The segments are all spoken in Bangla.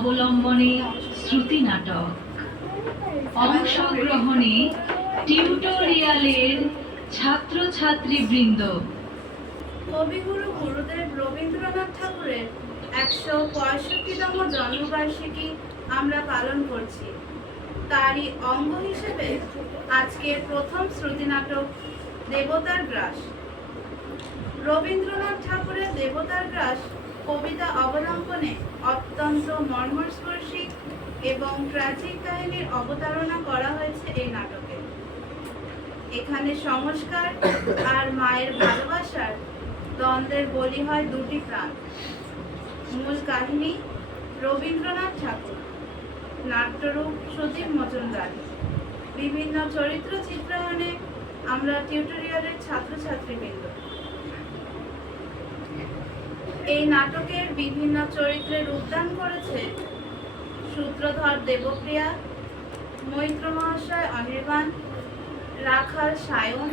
অবলম্বনে শ্রুতি নাটক। অংশগ্রহণে টিউটোরিয়ালের ছাত্রছাত্রীবৃন্দ। কবিগুরু গুরুদেব রবীন্দ্রনাথ ঠাকুরের ১৬৫তম জন্মবার্ষিকী আমরা পালন করছি। তারই অঙ্গ হিসেবে আজকের প্রথম শ্রুতি নাটক দেবতার গ্রাস। রবীন্দ্রনাথ ঠাকুরের দেবতার গ্রাস কবিতা অবলম্বনে অত্যন্ত মর্মস্পর্শী এবং ট্র্যাজিক কাহিনীর অবতারণা করা হয়েছে এই নাটকে। এখানে সংস্কার আর মায়ের ভালোবাসার দ্বন্দ্বের বলি হয় দুটি প্রাণ। মূল কাহিনী রবীন্দ্রনাথ ঠাকুর, নাট্যরূপ সুদীপ মজুমদার। বিভিন্ন চরিত্র চিত্রায়নে আমরা টিউটোরিয়ালের ছাত্রছাত্রীবৃন্দ। এই নাটকের বিভিন্ন চরিত্রে রূপদান করেছে সূত্রধর দেবপ্রিয়া, মৈত্র মহাশয় অনির্বাণ, রাখাল সায়ন,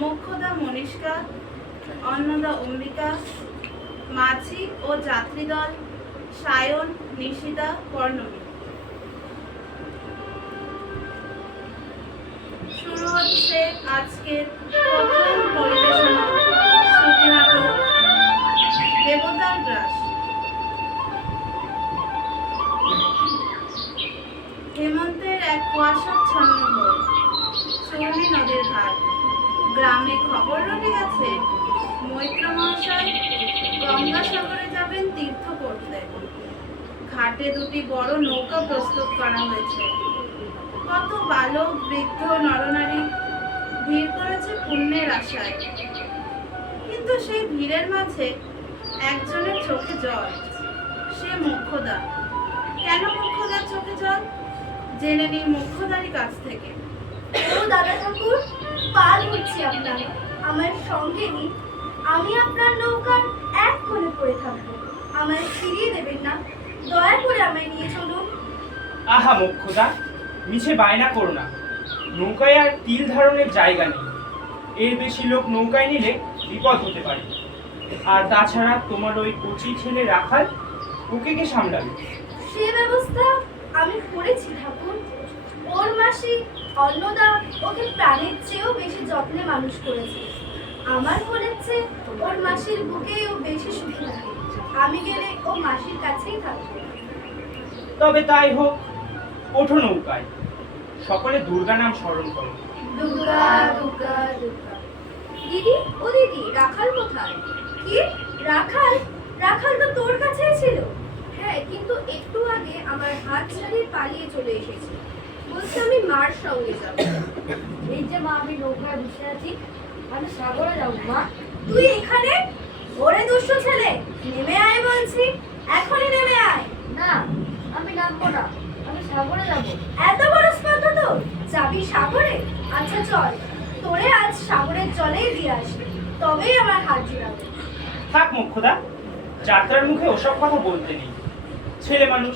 মোক্ষদা মনীষকা, অন্নদা অম্বিকা, মাঝি ও যাত্রীদল সায়ন, নিশিতা, পর্ণমী। শুরু হচ্ছে আজকের প্রথম পরিবেশনা শ্রুতি নাটক দেবতার গ্রাস। হেমন্তের এক কুয়াশাচ্ছন্ন ভোর, চূর্ণী নদীর ঘাট। গ্রামে খবর রটে গেছে মৈত্র মহাশয় গঙ্গাসাগরে যাবেন তীর্থ করতে। ঘাটে দুটি বড় নৌকা প্রস্তুত করা হয়েছে। কত বালক বৃদ্ধ নরনারী ভিড় করেছে পুণ্যের আশায়। কিন্তু সেই ভিড়ের মাঝে একজনের চোখে জল, সে মোক্ষদা। কেন মোক্ষদার চোখে জল জেনে নিই মোক্ষদারই কাছ থেকে। ও দাদা ঠাকুর, পার হচ্ছি আপনার, আমার সঙ্গে নিন। আমি আপনার নৌকার এক কোণে পড়ে থাকবো, আমায় ফিরিয়ে দেবেন না। দয়া করে আমায় নিয়ে চলুন। আহা মোক্ষদা, মিছে বায়না করো না। নৌকায় আর তিল ধারণের জায়গা নেই। এর বেশি লোক নৌকায় নিলে বিপদ হতে পারে। আর তাছাড়া তোমার ওই কচি ছেলে রাখাল, ওকে কে সামলাবে? সে ব্যবস্থা আমি করেছি ঠাকুর। ওর মাসি অন্নদা ওকে প্রাণের চেয়েও বেশি যত্নে মানুষ করেছে। আমার মনের চেয়ে ওর মাসির বুকেই ও বেশি সুখী থাকে। আমি গেলে ও মাসির কাছেই থাকবে। তবে তাই হোক, ওঠো নৌকায়। সকলে দুর্গা নাম স্মরণ করো। দুর্গা দুর্গা দুর্গা। দিদি, ও দিদি, রাখাল কোথায়? কি রাখাল? রাখাল তো তোর কাছেই ছিল। হ্যাঁ, কিন্তু একটু আগে আমার হাত ছাড়িয়ে পালিয়ে চলে এসেছে। বলছে আমি মার সঙ্গে যাব। এই যে মা, আমি নৌকায় বসে আছি, আমি সাগরে যাব। মা, তুই এখানে? ওরে দুষ্ট ছেলে, নেমে আয় বলছি, এখনই নেমে আয়। না, আমি নামবো না, আমি সাগরে যাব। এত বড় স্পর্ধা তোর? যাবি সাগরে? আচ্ছা চল, তোরে আজ সাগরের জলেই দিয়ে আসি, তবেই আমার হাত জুড়াবে। থাক মোক্ষদা, যাত্রার মুখে ওসব কথা বলতে নেই। ছেলে মানুষ,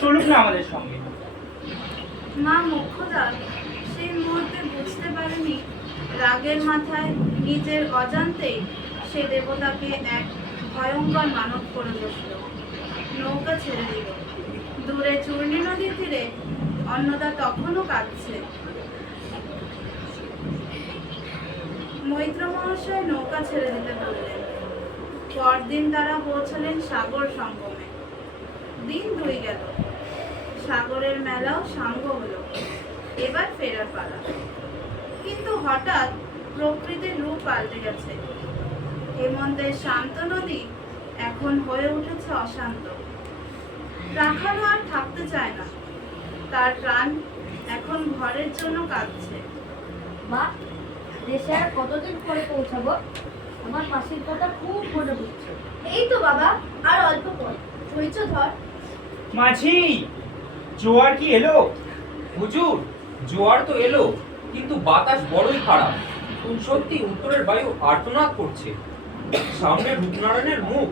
চলুক না আমাদের সঙ্গে। মা মোক্ষদা সেই মুহূর্তে বুঝতে পারেনি রাগের মাথায় নিজের অজান্তেই সে দেবতাকে এক ভয়ঙ্কর মানব করে বসল। নৌকা ছেড়ে দিল। দূরে চূর্ণী নদীর তীরে অন্নদা তখনও কাঁদছে। মৈত্র মহাশয় নৌকা ছেড়ে দিতে বললেন। পরদিন তারা পৌঁছলেন সাগর সঙ্গমে। দিন 2 গেল। সাগরের মেলাও সাঙ্গ হলো। এবার ফেরার পালা। কিন্তু হঠাৎ প্রকৃতির রূপ পাল্টে গেছে। হেমন্তের শান্ত নদী এখন হয়ে উঠেছে অশান্ত। রাখালও আর থাকতে চায় না। তার প্রাণ এখন ঘরের জন্য কাঁদছে। মা, দেশে আর কতদিন পরে পৌঁছাবো? আমার মাসির কথা খুব মনে পড়ছে। এই তো বাবা, আর অল্প পর। ধৈর্য ধর। মাঝি, জোয়ার কি এলো? হুজুর, জোয়ার তো এলো, কিন্তু বাতাস বড়ই খারাপ। সত্যি উত্তরের বায়ু আর্তনাদ করছে। সামনে রূপনারায়ণের মুখ,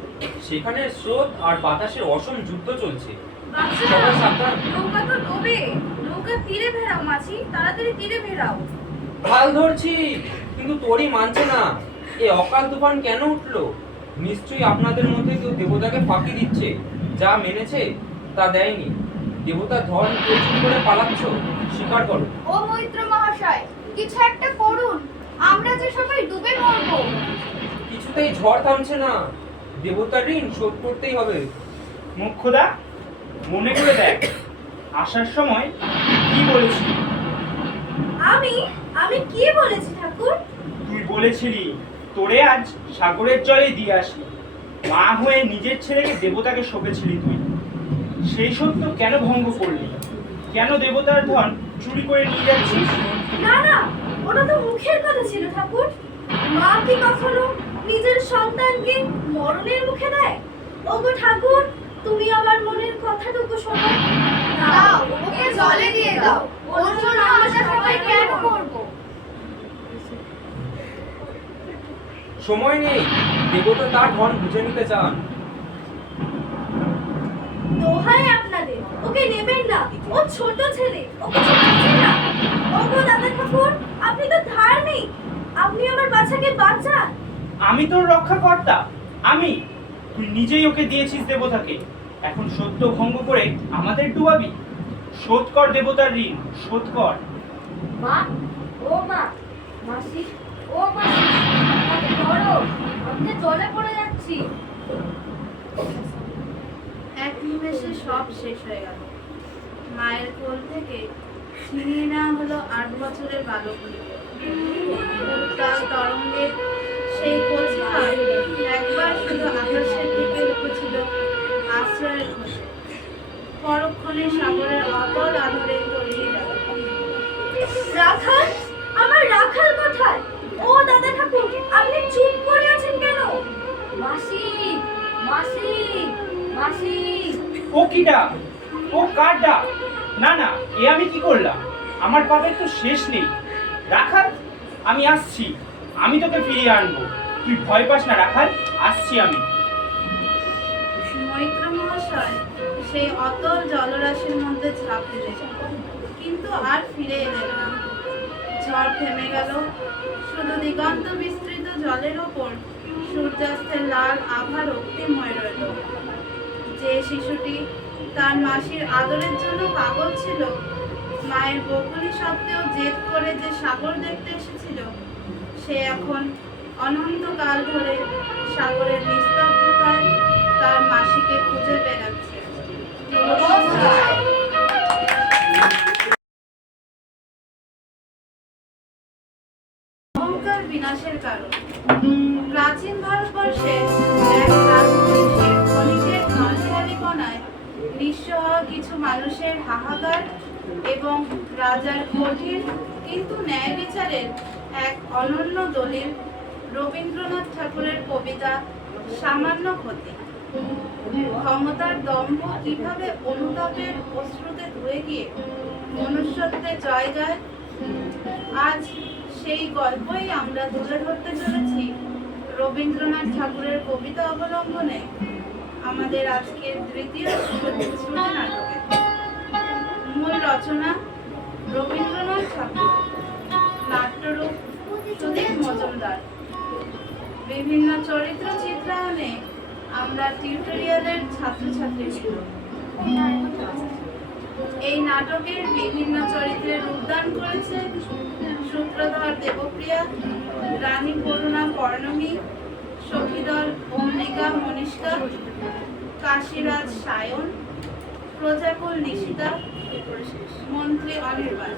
সেখানে স্রোত আর বাতাসের অসম যুদ্ধ চলছে। সবাই সাবধান। নৌকা তো ডোবে। নৌকা তীরে ফেরাও মাঝি, তাড়াতাড়ি তীরে ফেরাও। হাল ধরছি, কিন্তু তোরই মানছে না। এ অকাল তুফান কেন উঠলো? নিশ্চয়ই আপনাদের মধ্যে কেউ দেবতাকে ফাঁকি দিচ্ছে। যা মেনেছে তা দেয়নি। দেবতার ধন কেউ চুরি করে পালাচ্ছ, স্বীকার করো। ও মৈত্র মহাশয়, কিছু একটা করুন, আমরা যে সবাই ডুবে মরবো। কিছুতেই ঝড় থামছে না, দেবতার ঋণ শোধ করতেই হবে। মোক্ষদা, মনে করে দেখ আসার সময় কি বলেছিলি? আমি কি বলেছি ঠাকুর? তুই বলেছিলি তোরে আজ সাগরের জলে দিয়ে আসি। মা হয়ে নিজের ছেলেকে দেবতাকে সঁপেছিলি তুই। সেই সত্য কেন ভঙ্গ করলি? কেন দেবতার ধন চুরি করে নিয়ে যাচ্ছিস? না না, ওটা তো মুখের কথা ছিল ঠাকুর। মা কি কখনো নিজের সন্তানকে মরণের মুখে দেয়? ওগো ঠাকুর, তুমি আমার মনের কথাটুকু শোনো। দাও, ওকে জলে দিয়ে দাও। ওর জন্য আমরা সবাই কেন মরবো? সময় নেই, দেবতা তার ধন বুঝে নিতে চান। দোহাই আপনাদের, ওকে নেবেন না। ও ছোট ছেলে, ওকে ছেড়ে না। ওগো দাদা ঠাকুর, আপনি তো ধার্মিক, আপনি আমার বাচ্চাকে বাঁচান। আমি তোর রক্ষাকর্তা। তুই নিজেই ওকে দিয়েছিস দেবতাকে। এখন সত্য ভঙ্গ করে আমাদের ডুবাবি? শোধ কর দেবতার ঋণ, শোধ কর। মা, ও মা, মাসি, ও মাসি, আমাকে ধরো, আমি জলে পড়ে যাচ্ছি। এক নিমেষে সব শেষ হয়ে গেল। মায়ের কোল থেকে ছিনিয়ে নেওয়া হলো 8 বছরের বালককে। উত্তাল তরঙ্গে সেই কচি হাত একবার শুধু আকাশের দিকে উঠেছিল আশ্রয়ের খোঁজে। পরক্ষণে সাগরের অতল আধারে তলিয়ে গেল। রাখাল, আমার রাখাল কোথায়? ও দাদা ঠাকুর, আপনি চুপ করে আছেন কেন? মাসি, মাসি, মাসি। ও কি ডাক? ও কার ডাক? না না, এ আমি কি করলাম? আমার পাপের তো শেষ নেই। রাখাল, আমি আসছি। আমি তোকে ফিরিয়ে আনবো। তুই ভয় পাস না রাখাল, আসছি আমি। মৈত্র মহাশয় সেই অতল জলরাশির মধ্যে ঝাঁপ দিলেন, কিন্তু আর ফিরে এলেন না। ঝড় থেমে গেল। শুধু দিগন্ত বিস্তৃত জলের ওপর সূর্যাস্তের লাল আভা রক্তিময় রইল। যে শিশুটি তার মাসির আদরের জন্য পাগল ছিল, মায়ের বকুনি সত্ত্বেও জেদ করে যে সাগর দেখতে এসেছিল, সে এখন অনন্তকাল ধরে সাগরের নিস্তব্ধতায় তার মাসিকে খুঁজে বেড়াচ্ছে। অহংকার বিনাশের কারণ। প্রাচীন ভারতবর্ষে এক রাজবংশের ক্ষণিকের ঢলঢালিপনায় নিঃস্ব হওয়া কিছু মানুষের হাহাকার এবং রাজার কঠিন কিন্তু ন্যায় বিচারের এক অনন্য দলিল রবীন্দ্রনাথ ঠাকুরের কবিতা সামান্য ক্ষতি। ক্ষমতার দম্ভ কিভাবে অনুতাপের অশ্রুতে ধুয়ে গিয়ে মনুষ্যত্বের জায়গায়, আজ সেই গল্পই আমরা তুলে ধরতে চলেছি রবীন্দ্রনাথ ঠাকুরের কবিতা অবলম্বনে আমাদের আজকের তৃতীয় শ্রুতি নাটকে। মূল রচনা রবীন্দ্রনাথ ঠাকুর, নাট্যরূপ সুদীপ মজুমদার। বিভিন্ন চরিত্র চিত্রায়নে আমরা টিউটোরিয়ালের ছাত্রছাত্রী ছিল। এই নাটকের বিভিন্ন চরিত্রে রূপদান করেছে সূত্রধর দেবপ্রিয়া, রানী করুণা পর্ণমী, সখীদল অম্বিকা মনিষ্কা, কাশীরাজ সায়ন, প্রজাকুল নিশিতা, মন্ত্রী অনির্বাণ।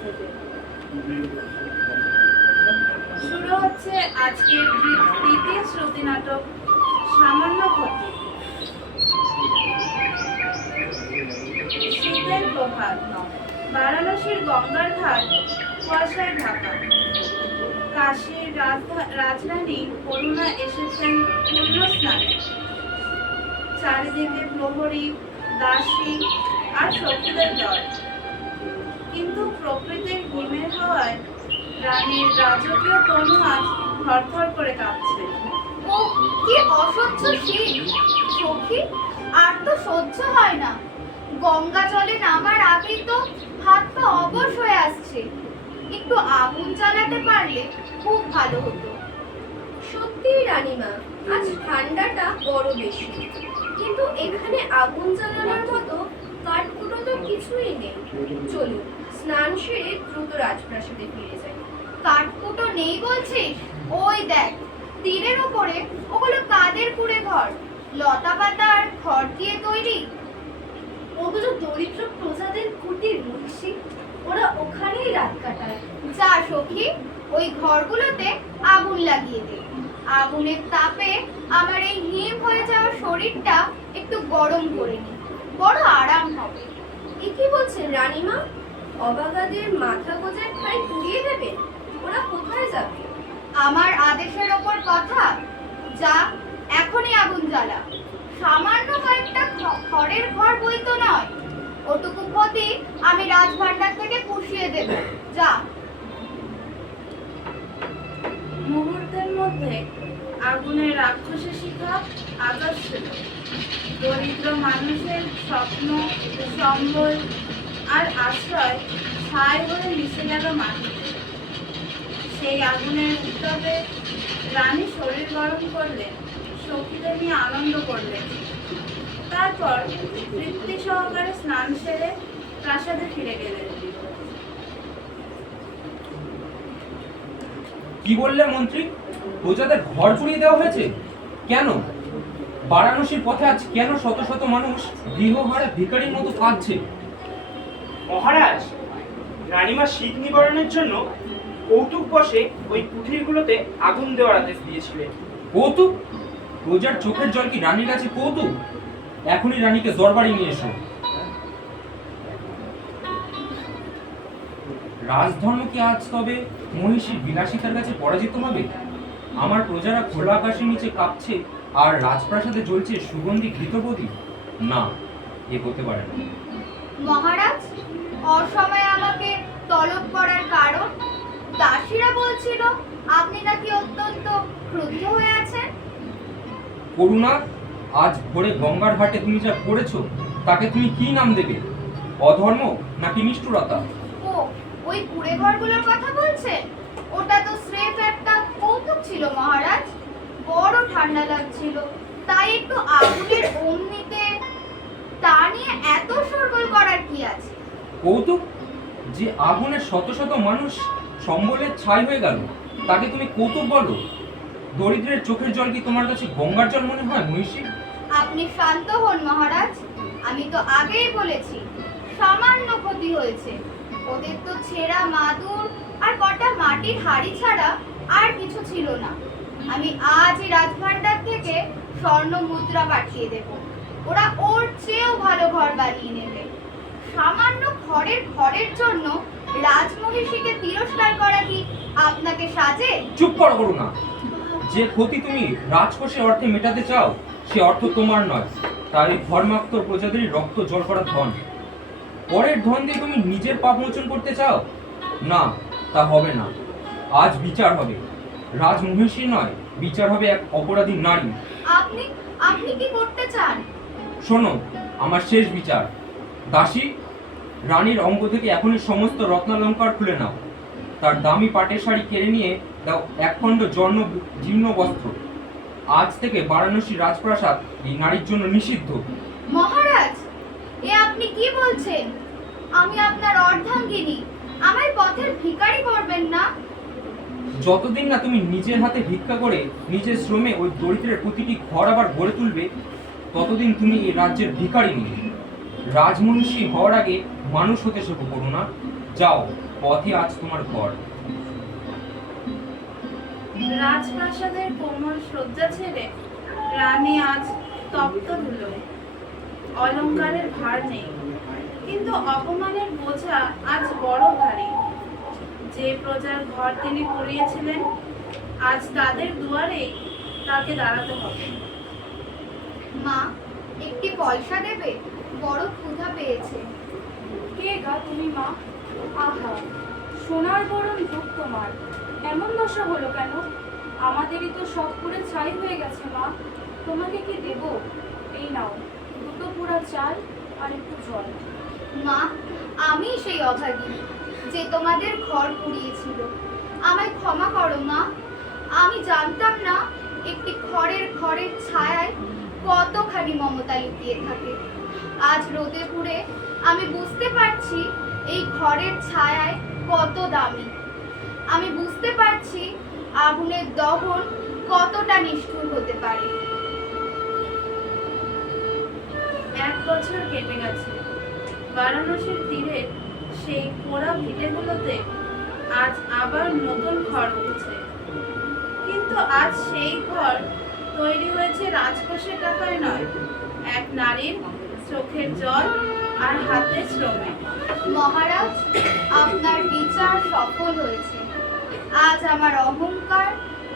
শুরু হচ্ছে আজকের দ্বিতীয় শ্রুতি নাটক সামান্য ক্ষতি। শীতের প্রভাত, বারাণসীর গঙ্গার ঘাট কুয়াশায় ঢাকা। কাশীর রাজরানী করুণা এসেছেন পূর্ণ স্নানে। চারিদিকে প্রহরী, দাসী আর সখীদের দল, কিন্তু প্রকৃতির হিমের হাওয়ায় রানীর রাজকীয় তনু আজ থরথর করে কাঁপছে। ও কি অসহ্য শীত সখী, আর তো সহ্য হয় না। গঙ্গা জলে নামার আগেই তো হাত পা অবশ হয়ে আসছে। একটু আগুন জ্বালাতে পারলে খুব ভালো হতো। সত্যি রানীমা, আজ ঠান্ডাটা বড় বেশি, কিন্তু এখানে আগুন জ্বালানোর মতো কিছুই নেই। চলুন স্নান সেরে দ্রুত রাজপ্রাসাদে ফিরে যাই। কাঠকুটো নেই বলছিস? ওই দেখ তীরের ওপরে ওগুলো কাদের কুড়ে ঘর, লতা পাতা আর খড় দিয়ে তৈরি। ওগুলো দরিদ্র প্রজাদের কুটির মুন্সি, ওরা ওখানেই রাত কাটায়। যা সখী, ওই ঘরগুলোতে আগুন লাগিয়ে দে। আগুনের তাপে আমার এই হিম হয়ে যাওয়া শরীরটা একটু গরম করে নি, বড় আরাম হবে। এ কি বলছেন রানীমা? অবাগাদের মাথা গোজার ঠাই পুড়িয়ে দেবেন? ওরা কোথায় যাবে? আমার আদেশের ওপর কথা। যা এখনই আগুন জ্বালা। সামান্য কয়েকটা খড়ের ঘর বই তো নয়, ওটুকু ক্ষতি আমি রাজভান্ডার থেকে পুষিয়ে দেব। যা। মুহূর্তের মধ্যে আগুনের রাক্ষসী শিখা আকাশ ছিল। দরিদ্র মানুষের স্বপ্ন, সম্বল আর আশ্রয় ছাই হয়ে মিশে গেল মাটিতে। সেই আগুনের উত্তাপে রানী শরীর গরম করলেন, সখীদের নিয়ে আনন্দ করলেন। তারপর তৃপ্তি সহকারে স্নান সেরে প্রাসাদে ফিরে গেলেন। কি বললে মন্ত্রী? প্রজাদের ঘর পুড়িয়ে দেওয়া হয়েছে? কেন? বারাণসীর পথে আজ কেন শত শত মানুষ গৃহহারা ভিখারির মতো কাঁদছে? মহারাজ, রানীমা শীত নিবারণের জন্য কৌতুক বসে ওই কুঠিরগুলোতে আগুন দেওয়ার আদেশ দিয়েছিলেন। কৌতুক? প্রজার চোখের জল কি রানীর কাছে কৌতুক? এখনই রানীকে দরবারে নিয়ে এসো। রাজধর্ম কি আজ তবে মহিষীর বিলাসিতার কাছে পরাজিত হবে? আমার প্রজারা খোলা আকাশের নিচে কাঁপছে আর রাজপ্রাসাদে জ্বলছে সুগন্ধি ঘৃতপ্রদীপ? না, এ হতে পারে না। মহারাজ, অসময়ে আমাকে তলব করার কারণ? দাসীরা বলছিল আপনি নাকি অত্যন্ত ক্রুদ্ধ হয়ে আছেন। করুণা, আজ ভোরে গঙ্গার ঘাটে তুমি যা করেছো তাকে তুমি কি নাম দেবে? অধর্ম নাকি নিষ্ঠুরতা? ও, ওই কুড়ে ঘরগুলোর কথা বলছেন? ওটা তো স্রেফ একটা কৌতুক ছিল মহারাজ। বড় ঠান্ডা লাগছিল, তাই একটু আগুনের ওম নিতে। তা নিয়ে এত শোরগোল করার কি আছে? কৌতুক? যে আগুনের শত শত মানুষ সম্বলের ছাই হয়ে গেল তাকে তুমি কৌতুক বলো? দরিদ্রের চোখের জল কি তোমার কাছে গঙ্গার জল মনে হয় মহিষী? আপনি শান্ত হন মহারাজ। আমি তো আগেই বলেছি সামান্য ক্ষতি হয়েছে। ওদের তো ছেঁড়া মাদুর আর কটা মাটির হাড়ি ছাড়া আর কিছু ছিল না। আমি আজই রাজভান্ডার থেকে স্বর্ণ মুদ্রা পাঠিয়ে দেব। ওরা ওর চেয়েও ভালো ঘর বানিয়ে নেবে। সামান্য ঘরের জন্য রাজমহিষীকে তিরস্কার করা কি আপনাকে সাজে? চুপ করো করুণা। যে ক্ষতি তুমি রাজকোষে অর্থে মেটাতে চাও সে অর্থ তোমার নয়, তাই ধর্মাক্ত প্রজাদেরই রক্ত জল করা ধন। পরের ধন দিয়ে তুমি নিজের পাপ মোচন করতে চাও? না, তা হবে না। আজ বিচার হবে। রাজমহিষী নয়, বিচার হবে এক অপরাধী নারী। আপনি আপনি কি করতে চান? শোনো, আমার শেষ বিচার। দাসী, রানীর অঙ্গ থেকে এখনই সমস্ত রত্নালঙ্কার খুলে নাও। তার দামি পাটের শাড়ি কেড়ে নিয়ে দাও একখণ্ড জীর্ণ বস্ত্র। আজ থেকে বারাণসী রাজপ্রাসাদ এই নারীর জন্য নিষিদ্ধ। মহারাজ, এ আপনি কি বলছেন? আমি আপনার অর্ধাঙ্গিনী, আমায় পথের ভিখারি করবেন না। যতদিন না তুমি নিজের হাতে ভিক্ষা করে নিজের শ্রমে ওই দরিদ্রের প্রতিটি ঘর আবার গড়ে তুলবে, ততদিন তুমি এই রাজ্যের ভিখারিনী। রাজমহিষী হওয়ার আগে মানুষ হতে শেখো করুণা। যাও, পথে আজ তোমার ঘর। রাজপ্রাসাদের কোমল শয্যা ছেড়ে রানী আজ তপ্ত ধুলোয়। অলংকারের ভার নেই, কিন্তু অপমানের বোঝা আজ বড় ভারী। যে প্রজার ঘর তিনি পুড়িয়েছিলেন, আজ তাদের দুয়ারে তাকে দাঁড়াতে হবে। মা, একটি পয়সা দেবে? বড় ক্ষুধা পেয়েছে। কে গা তুমি মা? আহা, সোনার বরণ রূপ তোমার, এমন দশা হলো কেন? আমাদেরই তো সব পুড়ে ছাই হয়ে গেছে মা। তোমাকে কি দেব? এই নাও, দুটো পোড়া চাল আর একটু জল। মা, আমি সেই অভাগিনী যে তোমাদের ঘর পুড়িয়েছিল। আমায় ক্ষমা করো মা। আমি জানতাম না একটি ঘরের ছায়ায় কতখানি মমতা লুকিয়ে থাকে। আজ রোদে পুড়ে আমি বুঝতে পারছি এই ঘরের ছায়ায় কত দামি। আমি বুঝতে পারছি আগুনের দহন কতটা নিষ্ঠুর হতে পারে। 1 বছর কেটে গেছে। বারাণসীর তীরে সেই পোড়া ভিটেগুলোতে আজ আবার নতুন ঘর উঠেছে। কিন্তু আজ সেই ঘর তৈরি হয়েছে রাজকোষের টাকায় নয়, এক নারীর চোখের জল আর হাতের শ্রমে। মহারাজ, আপনার বিচার সফল হয়েছে। আজ আমার অহংকার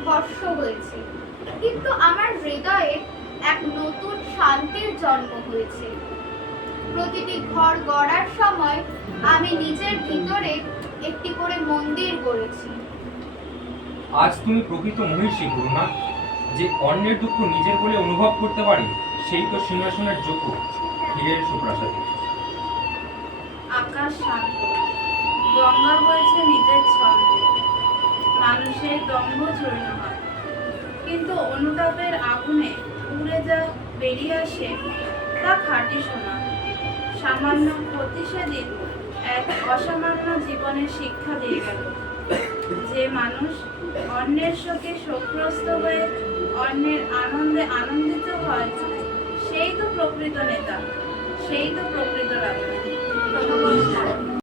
ভস্ম হয়েছে, কিন্তু আমার হৃদয়ে এক নতুন শান্তির জন্ম হয়েছে। প্রতিটি ঘর গড়ার সময় আমি নিজের ভিতরে একটি করে মন্দির গড়েছি। আজ তুমি প্রকৃত মহিষী করুণা, যে অন্যের দুঃখ নিজের বলে অনুভব করতে পারে, সেই তো সিংহাসনের যোগ্য হীরের সুপ্রাসাদে। আকাশ শান্ত, গঙ্গা বইছে নিজের ছন্দে। মানুষের দম্ভ চূর্ণ হয়, কিন্তু অনুতাপের আগুনে উড়ে যা বেরিয়ে আসে তা খাঁটি সোনা। সামান্য ক্ষতি সেদিন এক অসামান্য জীবনের শিক্ষা দিয়ে গেল। যে মানুষ অন্যের শোকে শোকগ্রস্ত হয়ে অন্যের আনন্দে আনন্দিত হয়, সেই তো প্রকৃত নেতা, সেই তো প্রকৃত রাজা। নমস্কার।